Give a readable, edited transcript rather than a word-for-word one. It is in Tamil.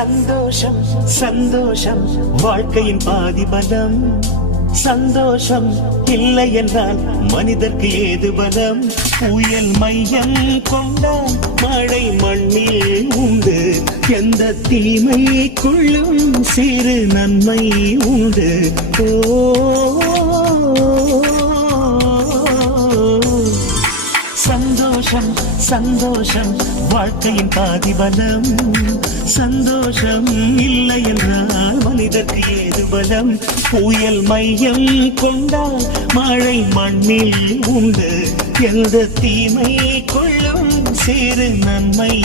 சந்தோஷம் சந்தோஷம் வாழ்க்கையின் பாதி பலம். சந்தோஷம் இல்லை என்றால் மனிதர்க்கு ஏது பலம்? புயல் மையம் கொண்டால் மழை மண்ணில் உண்டு. எந்த தீமைக்குள்ளும் சிறு நன்மை உண்டு. சந்தோஷம் சந்தோஷம் வாழ்க்கையின் பாதி பலம். சந்தோஷம் இல்லை என்றால் மனிதர்க்கு ஏது பலம்? புயல் மையம் கொண்டால் மழை மண்ணில் உண்டு. எந்த தீமை கொள்ளும் சிறு நன்மை